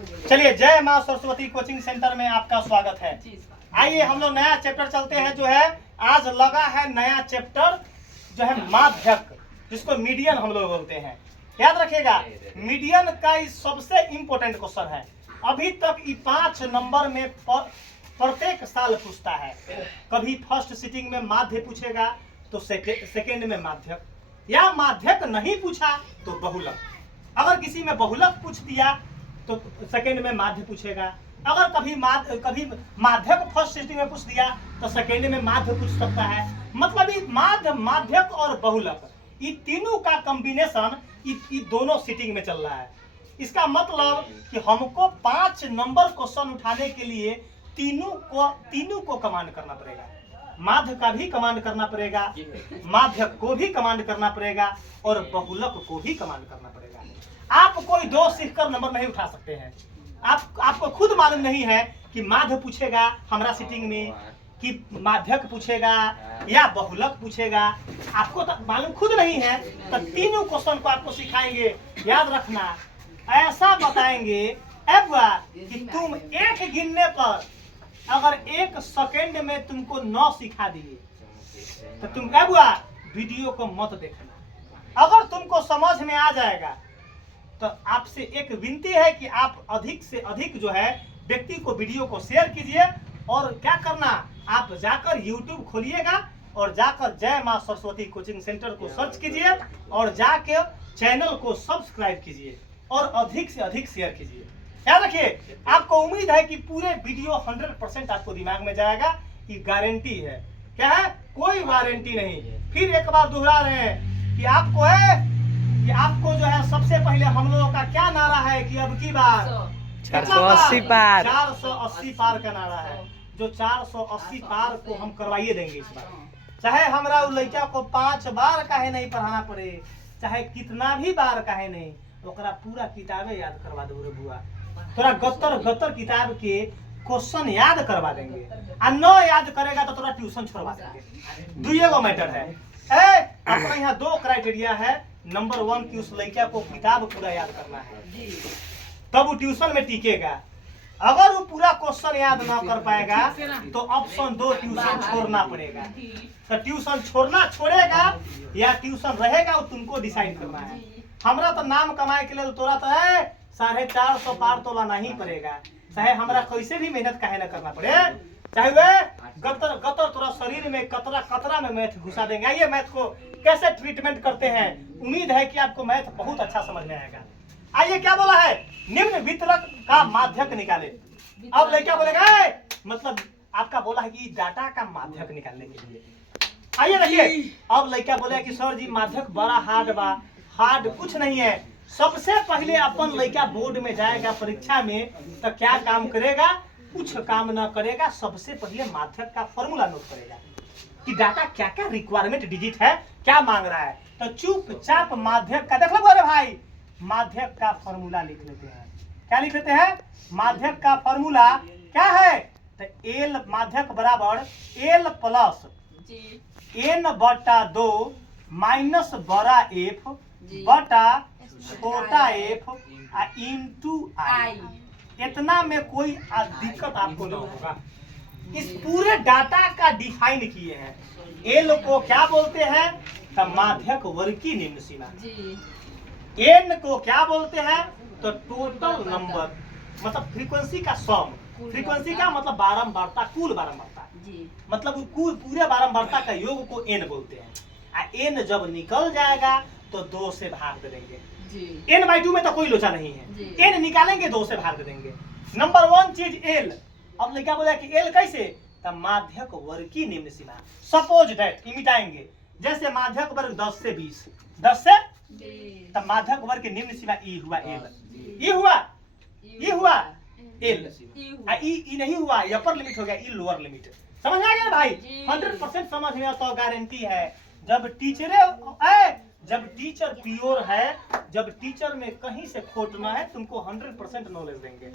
चलिए, जय माँ सरस्वती कोचिंग सेंटर में आपका स्वागत है। आइए हम लोग नया चैप्टर चलते हैं। जो है आज लगा है नया चैप्टर जो है माध्यक, जिसको मीडियन हम लोग बोलते हैं। याद रखिएगा, मीडियन का सबसे इम्पोर्टेंट क्वेश्चन है। अभी तक ये 5 नंबर में प्रत्येक साल पूछता है। कभी फर्स्ट सिटिंग में माध्य पूछेगा तो सेकेंड में माध्यक, या माध्यक नहीं पूछा तो बहुलक। अगर किसी में बहुलक पूछ दिया तो सेकेंड में माध्य पूछेगा। अगर कभी माध्यक फर्स्ट सिटिंग में पूछ दिया तो सेकेंड में माध्य पूछ सकता है। मतलब ये माध्य, माध्यक और बहुलक, ये तीनों का कॉम्बिनेशन ये दोनों सिटिंग में चल रहा है। इसका मतलब कि हमको 5 नंबर क्वेश्चन उठाने के लिए तीनों को कमांड करना पड़ेगा। माध्य का भी कमांड करना पड़ेगा, माध्यक को भी कमांड करना पड़ेगा, और बहुलक को भी कमांड करना पड़ेगा। आप कोई 2 सीखकर नंबर नहीं उठा सकते हैं। आपको खुद मालूम नहीं है कि माध्य पूछेगा हमारा सिटिंग में, कि माध्यक पूछेगा या बहुलक पूछेगा। आपको तो मालूम खुद नहीं है। तो तीनों क्वेश्चन को आपको सिखाएंगे। याद रखना, ऐसा बताएंगे कि तुम एक गिनने पर अगर 1 सेकेंड में तुमको 9 सिखा दिए तो तुम वीडियो को मत देखना। अगर तुमको समझ में आ जाएगा तो आपसे एक विनती है कि आप अधिक से अधिक जो है व्यक्ति को वीडियो को शेयर कीजिए। और क्या करना, आप जाकर YouTube खोलिएगा और जाकर जय माँ सरस्वती कोचिंग सेंटर को सर्च कीजिए और जाके चैनल को सब्सक्राइब कीजिए और अधिक से अधिक शेयर कीजिए। याद रखिए, आपको उम्मीद है कि पूरे वीडियो 100% आपको दिमाग में जाएगा। ये गारंटी है। क्या है? कोई वारंटी नहीं। फिर एक बार दोहरा रहे हैं कि आपको जो है सबसे पहले हम लोगों का क्या नारा है कि अब की बार 480 पार 480 पार का नारा है। जो 480 पार को हम करवाइए देंगे इस बार। चाहे हमारा लड़का को 5 बार काहे नहीं पढ़ाना पड़े, चाहे कितना भी बार काहे नहीं, ओकरा पूरा किताबें याद करवा दो रे बुआ। तोरा गत्तर किताब के क्वेश्चन याद करवा देंगे। आ न याद करेगा तो तोरा ट्यूशन छोड़वा देंगे। दुइगो मैटर है। अपना यहाँ 2 क्राइटेरिया है। नंबर 1 की उस लड़का को किताब पूरा याद करना है, तब वो ट्यूशन में टिकेगा। अगर वो पूरा क्वेश्चन याद ना कर पाएगा तो ऑप्शन 2 ट्यूशन छोड़ना पड़ेगा। तो ट्यूशन छोड़ेगा या ट्यूशन रहेगा, वो तुमको डिसाइड करना है। हमरा तो नाम कमाए के लिए तोरा तो है 450 पार तो लाना ही पड़ेगा। चाहे हमरा कैसे भी मेहनत काहे ना करना पड़े, चाहे वे गतर तोरा शरीर में कतरा में मैथ घुसा देंगे। आइए मैथ को कैसे ट्रीटमेंट करते हैं। उम्मीद है कि आपको मैथ बहुत अच्छा समझ में आएगा। आइए, क्या बोला है, निम्न वितरक का माध्यक निकाले। अब लड़का बोलेगा मतलब आपका बोला है कि डाटा का माध्यक निकालने के लिए। आइए देखिए, अब लड़का बोले कि सर जी माध्यक बड़ा हार्ड बा। हार्ड कुछ नहीं है। सबसे पहले अपन लड़का बोर्ड में जाएगा परीक्षा में तो क्या काम करेगा, कुछ काम ना करेगा। सबसे पहले माध्यक का फॉर्मूला नोट करेगा कि डाटा क्या क्या रिक्वायरमेंट डिजिट है, क्या मांग रहा है। तो चुपचाप माध्यक का देख लो अरे भाई, माध्यक का फॉर्मूला लिख लेते हैं। क्या लिख लेते हैं? माध्यक का फॉर्मूला क्या है? तो एल माध्यक बराबर एल प्लस n बटा 2 माइनस बड़ा एफ बटा छोटा एफ इंटू आई। इतना में कोई दिक्कत आपको नहीं होगा। इस पूरे डाटा का डिफाइन किए हैं। एल को क्या बोलते हैं? तो माध्यक वर्ग की निम्न सीमा। एन को क्या बोलते हैं? तो टोटल नंबर, मतलब फ्रीक्वेंसी का सम। फ्रीक्वेंसी का मतलब बारंबारता, कुल बारंबारता, मतलब कुल पूरे बारंबारता का योग को एन बोलते हैं। एन जब निकल जाएगा तो 2 से भाग दे देंगे। n/2 में तो कोई लोचा नहीं है। एन निकालेंगे 2 से भाग दे देंगे। नंबर 1 चीज एल। अब क्या बोला कि एल कैसे? तो माध्यक वर्ग की निम्न सीमा। सपोज दैट मिटाएंगे, जैसे माध्यक वर्ग 10 से 20, 10 से तब माध्यक वर्ग की निम्न सीमा ई हुआ एल। ई हुआ एल। ई नहीं हुआ, ये अपर लिमिट हो गया, ई लोअर लिमिट। समझ में आ गया भाई? 100% समझ में तो गारंटी है। जब टीचर प्योर है, जब टीचर में कहीं से खोटना है, तुमको 100% नॉलेज देंगे।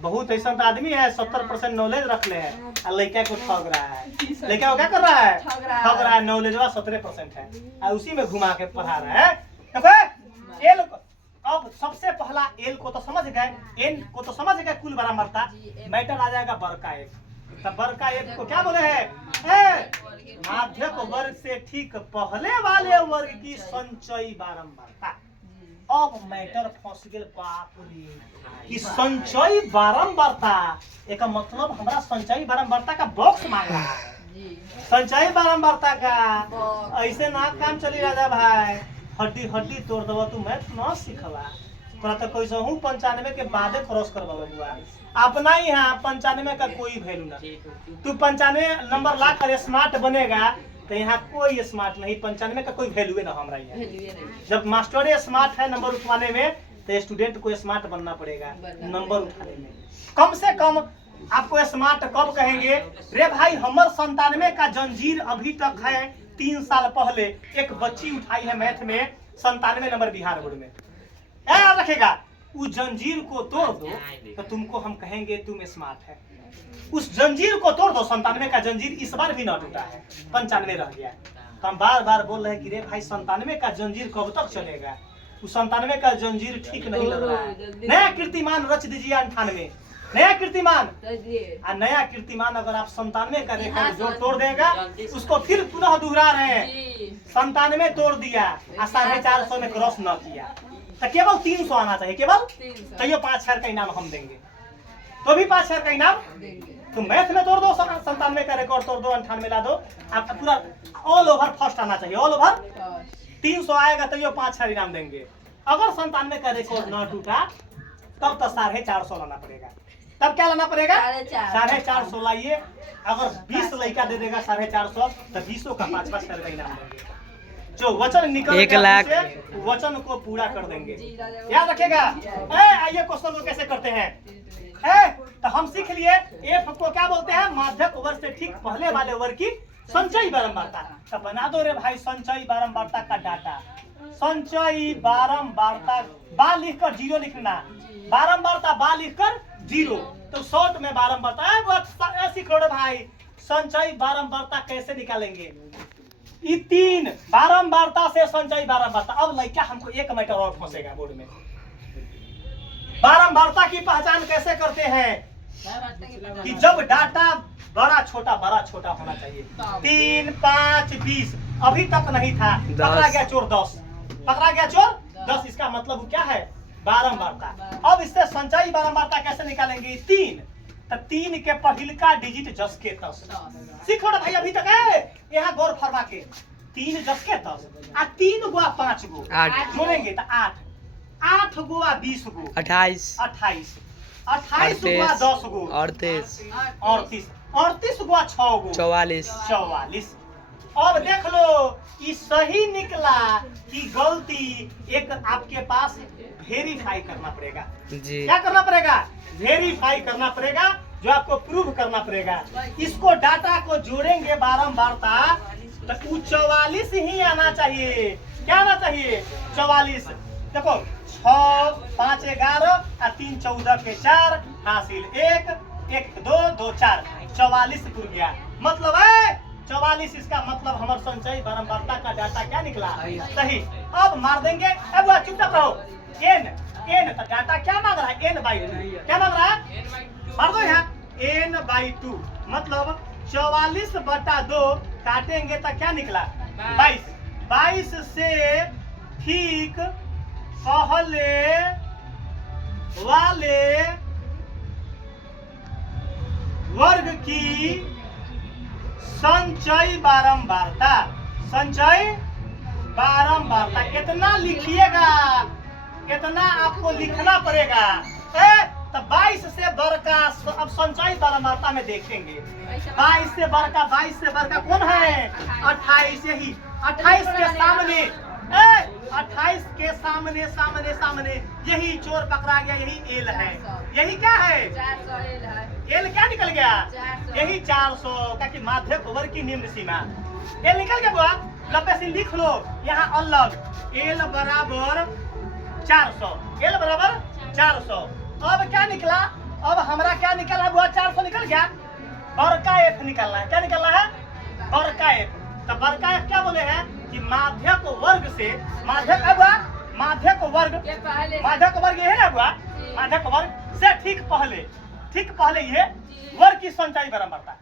बहुत ऐसा आदमी है 70% नॉलेज रख ले है और लड़का को ठग रहा है। लड़का को क्या कर रहा है? ठग रहा है। नॉलेज 17% है और उसी में घुमा के पढ़ा रहा है। अब सबसे पहला एल को तो समझ गए, एन को तो समझ गए कुल बराबरता। मैटर आ जाएगा बड़का एफ। तो बड़का एफ को क्या बोले हैं? माध्यक वर्ग से ठीक पहले वाले वर्ग की संचयी बारंबारता। अब मैटर फंस गेल बाप रे कि संचयी बारंबारता, एक मतलब हमारा संचयी बारंबारता का बॉक्स मांग रहा है। संचयी बारंबारता का ऐसे ना काम चली राजा भाई, हड्डी हड्डी तोड़ दबा। तू मैथ ना सीखला तोरा तो कैसे हूँ 95 के बादे क्रॉस करवा हुआ अपना ही। यहाँ 95 का कोई वैल्यू ना। तू 95 नंबर ला कर स्मार्ट बनेगा तो यहाँ कोई स्मार्ट नहीं, 95 का कोई वैल्यू ना हमारा यहाँ। जब मास्टर स्मार्ट है नंबर उठाने में तो स्टूडेंट को स्मार्ट बनना पड़ेगा नंबर उठाने में। कम से कम आपको स्मार्ट कब कहेंगे? रे भाई हमर 97 का जंजीर अभी तक है। 3 साल पहले एक बच्ची उठाई है मैथ में 97 नंबर बिहार बोर्ड में। याद रखेगा, उस जंजीर को तोड़ दो तो तुमको हम कहेंगे तुम स्मार्ट है। उस जंजीर को तोड़ दो, 97 का जंजीर इस बार भी ना टूटा है, 95 रह गया। तो हम बार बार बोल रहे हैं कि रे भाई 97 का जंजीर कब तक चलेगा? उस 97 का जंजीर ठीक नहीं लग रहा है। नया कीर्तिमान रच दीजिए 98, नया कीर्तिमान। नया कीर्तिमान अगर आप 97 का रिकॉर्ड जो तोड़ देगा उसको फिर पुनः दोहरा रहे हैं। 97 तोड़ दिया और 450 में क्रॉस न किया तो केवल 300 आना चाहिए, केवल। तो ये 5000 का इनाम हम देंगे, तो भी 5000 का इनाम। तो मैथ में तोड़ दो 97 का रिकॉर्ड तोड़ दो, 98 ला दो, आपका पूरा ऑल ओवर फर्स्ट आना चाहिए, ऑल ओवर। 300 आएगा तो ये 5000 इनाम देंगे। अगर 97 का रिकॉर्ड न टूटा तब तो 450 लाना पड़ेगा। तब क्या लाना पड़ेगा? 450 लाइए। अगर 20 लड़का दे देगा 450 तो 20 का 5,000 का इनाम देंगे। जो वचन निकल 1 लाख वचन को पूरा कर देंगे। याद रखेगा। आइए क्वेश्चन को कैसे करते हैं। तो हम सीख लिए एफ को क्या बोलते हैं? माध्यक वर्ग से ठीक पहले वाले वर्ग की संचयी बारंबारता। तो बना दो रे भाई संचयी बारंबारता का डाटा। संचयी बारंबारता बा लिखकर 0 लिखना, बारंबारता बा लिखकर 0। तो शॉर्ट में बारंबारता सीख लो रे भाई। संचयी बारंबारता कैसे निकालेंगे? 3 बारंबारता से संचयी बारंबारता। अब लड़का हमको एक मैटर और फंसेगा बोर्ड में। बारंबारता की पहचान कैसे करते हैं कि जब डाटा बड़ा छोटा होना चाहिए। 3, 5, 20 अभी तक नहीं था, पकड़ा गया चोर 10, पकड़ा गया चोर 10। इसका मतलब क्या है? बारंबारता। अब इससे संचयी बारंबारता कैसे निकालेंगे? 3 तो 3 के पहिलका डिजिट जस के 10। सीखो ना भाई अभी तक है, यहाँ गौर फरमा के। 3 जस के 10 आ 3 गुआ 5 गो जोड़ेंगे तो 8, 8 गुआ 20 गो 28, 28 गुआ 10 गो 38, 38 गुआ 6 गो 44। अब देख लो ये सही निकला कि गलती। एक आपके पास वेरीफाई करना पड़ेगा जी। क्या करना पड़ेगा? वेरीफाई करना पड़ेगा, जो आपको प्रूव करना पड़ेगा। इसको डाटा को जोड़ेंगे बारंबारता तो 44 ही आना चाहिए। क्या आना चाहिए? 44। देखो 6, 5, 11 और 3, 14 के 4 हासिल 1, 1, 2, 2, 4 44 पुर गया। मतलब है 44। इसका मतलब हमारे संचयी बारंबारता का डाटा क्या निकला? सही। अब मार देंगे। अब चुपचाप रहो। n तो डाटा क्या मांग रहा है? n/2। क्या मांग रहा है? मार दो यहाँ n/2 मतलब 44/2 काटेंगे तो क्या निकला? 22। 22 से ठीक पहले वाले वर्ग की संचयी बारंबारता। संचयी बारंबारता इतना लिखिएगा, इतना आपको लिखना पड़ेगा। तो 22 से बड़का अब संचयी बारंबारता में देखेंगे। 22 से बड़का कौन है? 28। यही 28 के सामने 28 के सामने यही चोर पकड़ा गया। यही एल है। यही क्या है? एल क्या निकल गया? यही 400 का कि माध्यक वर्ग की निम्न सीमा। एल निकल गया बुआ। लंबे से लिख लो यहाँ अलग। एल बराबर 400। एल बराबर 400। अब क्या निकला? अब हमारा क्या निकला है बुआ? 400 निकल गया। बड़का एफ निकलना है। क्या निकलना है? बड़का एफ। तो बड़का एफ क्या बोले हैं कि माध्यक वर्ग से माध्यक वर्ग ये है ना हुआ, माध्यक वर्ग से ठीक पहले ये वर्ग की संख्या बारंबारता।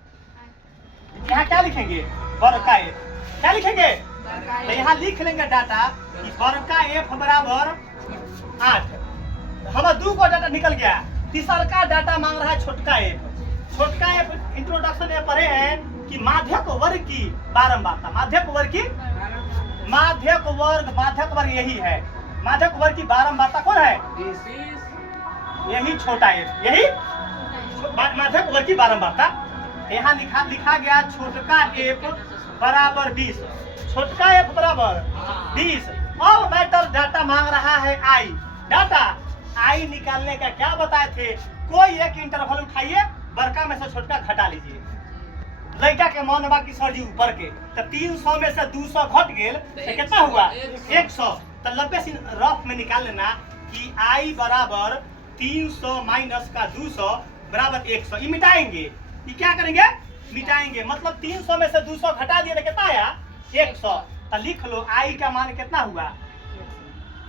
यहाँ क्या लिखेंगे? वर्ग का एफ। क्या लिखेंगे? तो यहाँ लिख लेंगे डाटा कि वर्ग का एफ बराबर 8। हमारा 2 को डाटा निकल गया। तीसरा का डाटा मांग रहा है छोटका एफ। छोटका एफ इंट्रोडक्शन में पढ़े हैं कि माध्यक वर्ग की बारंबारता। माध्यक वर्ग यही है। माध्यक वर्ग की बारंबारता कौन है? यही छोटा एफ, यही माध्यक वर्ग की बारंबारता। यहाँ लिखा गया छोटका एफ बराबर 20। छोटका एफ बराबर 20। अब मैटर डाटा मांग रहा है आई। डाटा आई निकालने का क्या बताए थे? कोई एक इंटरवल उठाइए, बड़का में से छोटका घटा लीजिए। लड़का के मन बा की सर जी ऊपर के, तो 300 में से 200 घट गेल तो कितना हुआ? 100। तो 90 से रफ में निकाल लेना कि आई बराबर 300 माइनस का 200 बराबर 100। ये मिटाएंगे। ये क्या करेंगे? मिटाएंगे। मतलब 300 में से 200 घटा दिए तो कितना आया? 100। तो लिख लो आई का मान कितना हुआ?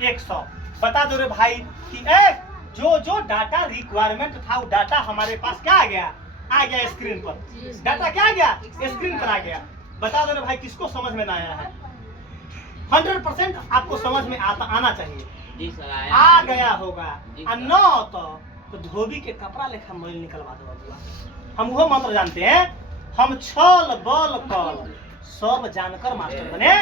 100। बता दो रे भाई कि जो डाटा रिक्वायरमेंट था वो डाटा हमारे पास क्या आ गया स्क्रीन पर। डाटा क्या आ गया? स्क्रीन पर आ गया। बता दो रे भाई किसको समझ में ना आया है? 100% आपको समझ में आना चाहिए। आ गया होगा। न तो धोबी के कपड़ा लेखा मैल निकलवा दो अगला। हम वो मंत्र जानते हैं। हम छल बल कल सब जानकर मास्टर बने।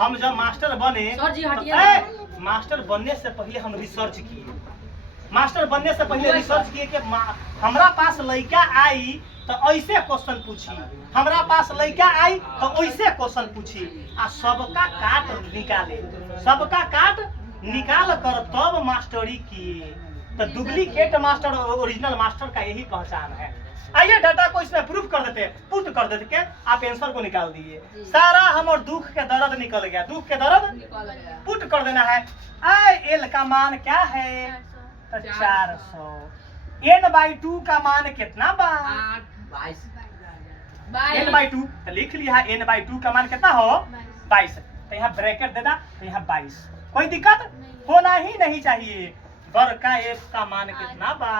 हम जब मास्टर बने तो मास्टर बनने से पहले हम रिसर्च किए। मास्टर बनने से पहले रिसर्च किए कि हमरा पास लड़का आई तो ऐसे क्वेश्चन पूछी, हमरा पास लड़का आई तो ऐसे क्वेश्चन पूछी। आ सबका काट निकाल कर तब मास्टरी किए। तो डुप्लीकेट मास्टर और ओरिजिनल मास्टर का यही पहचान है। आइए डाटा को इसमें प्रूफ कर देते, पुट कर देते के आप आंसर को निकाल दिए। सारा हमारे दुख के दर्द निकल गया। दुख के दर्द पुट कर देना है। आई एल का मान क्या है? तो 400। n/2 का मान कितना बा? n/2। तो लिख लिया n/2 का मान कितना हो? 22। तो यहाँ ब्रैकेट देना, तो यहाँ 22। कोई दिक्कत होना ही नहीं चाहिए। वर्ग का एफ का मान कितना बा?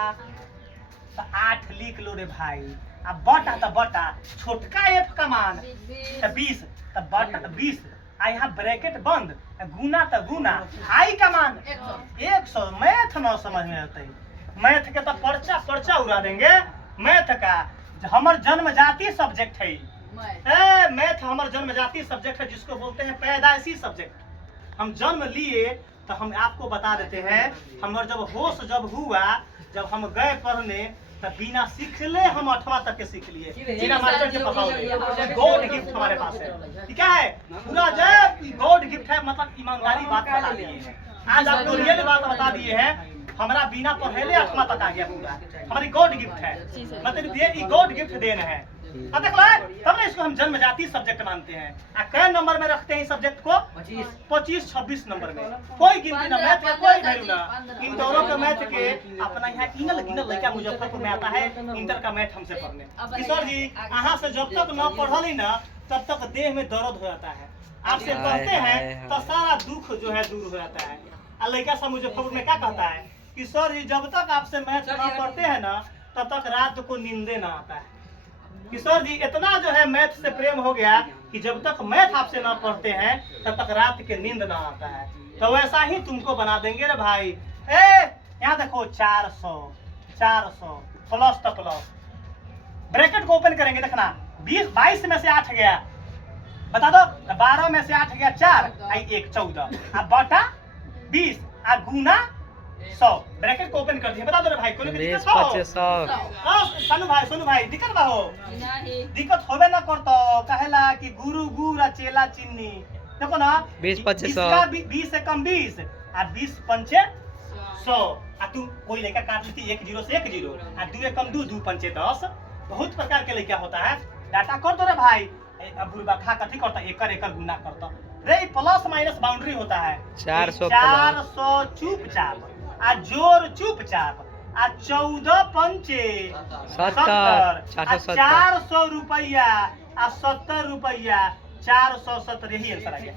तो 8 लिख लो रे भाई। अब बटा तो बटा, छोटका एफ का मान तो 20। तो बटा 20। यहाँ ब्रैकेट बंद, गुना तो गुना। आई का मान 100। मैथ न समझ में आते, मैथ के तो पर्चा उड़ा देंगे। मैथ का हमर जन्मजाति सब्जेक्ट है। मैथ हमर जन्मजाति सब्जेक्ट है, जिसको बोलते हैं पैदाइशी सब्जेक्ट। हम जन्म लिए तो हम आपको बता देते हैं। हमार जब होश हुआ, जब हम गए पढ़ने तो बिना सीखले हम 8वां तक के सीख लिए। बिना मास्टर के पढ़ाओगे। गॉड गिफ्ट हमारे पास है। क्या है? पूरा जय गॉड गिफ्ट है। मतलब ईमानदारी बात बता दिए हैं। आज आपको रियल बात बता दिए हैं। हमारा बिना पढ़ेले 8वां तक आ गया पूरा। हमारी गॉड गिफ्ट है। मतलब ये गॉड गिफ्ट देन है। अब देख लो, तब ना इसको हम जन्मजाति सब्जेक्ट मानते हैं। कै नंबर में रखते हैं इस सब्जेक्ट को? 25 26 नंबर में। कोई गिनती ना, मैथ का कोई वैल्यू ना। इन दोनों के मैथ के अपना यहाँ गिनल लड़का मुजफ्फरपुर में आता है इंटर का मैथ हमसे पढ़ने। किशोर जी यहाँ से जब तक न पढ़ली ना तब तक देह में दर्द हो जाता है। आपसे पढ़ते हैं तो सारा दुख जो है दूर हो जाता है। लड़का सब मुजफ्फरपुर में क्या कहता है? किशोर जी जब तक आपसे मैथ न पढ़ते हैं ना तब तक रात को नींदे ना आता है। किशोर जी इतना जो है मैथ से प्रेम हो गया कि जब तक मैथ आपसे ना पढ़ते हैं तब तक रात के नींद ना आता है। तो वैसा ही तुमको बना देंगे रे भाई। यहाँ देखो 400 प्लस तो प्लस। ब्रैकेट को ओपन करेंगे, देखना 22 में से 8 गया, बता दो। 12 में से 8 गया 4, आई 1 14। अब बटा 20 आ गुना 100। ब्रैकेट को ओपन कर दिए। बता दो रे भाई कोई दिक्कत हो? सोनू भाई दिक्कत बा हो? दिक्कत होबे ना करतो। कहेला कि गुरु गुड़ चेला चिन्नी। देखो ना 20 से कम 20 आ 20 पंचे 100। आ तू कोई लेकर काट लेती 1 0 से 1 0 आ 2 कम 2 2 पंचे 10। बहुत प्रकार के लेकर होता है। डाटा कर दो रे भाई। अब बुढ़बा खा कथी करता? एकर गुना करता रे। प्लस माइनस बाउंड्री होता है। 400 चुपचाप आ जोर चुपचाप आ 14 पंचे 70 400 रुपया आ 70 रुपया 470। यही आंसर आ गया।